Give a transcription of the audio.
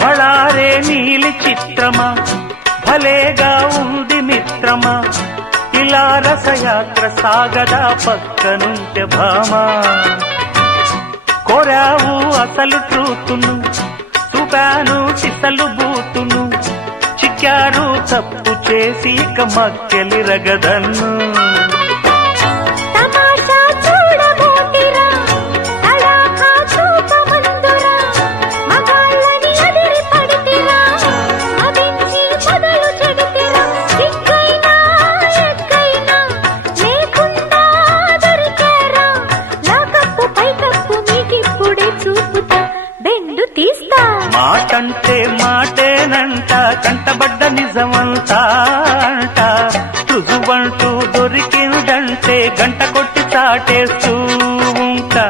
బళారే నీలి చిత్రమా? భలేగా ఉంది మిత్రమా? ఇలా రసయాత్ర సాగదా పక్కనుంటే భామా? కోరావు అసలు ట్రూతును చూపాను చిత్తలు బూతును చిక్కారు తప్పు చేసి ఇక మక్కెలిరగదన్ను రగదన్ను. రెండు తీస్తా. మాటంటే మాటేనంట కంటబడ్డ నిజమంతా రుజువంటూ దొరికిందంటే గంట కొట్టి తాటేస్తూ ఉంటా.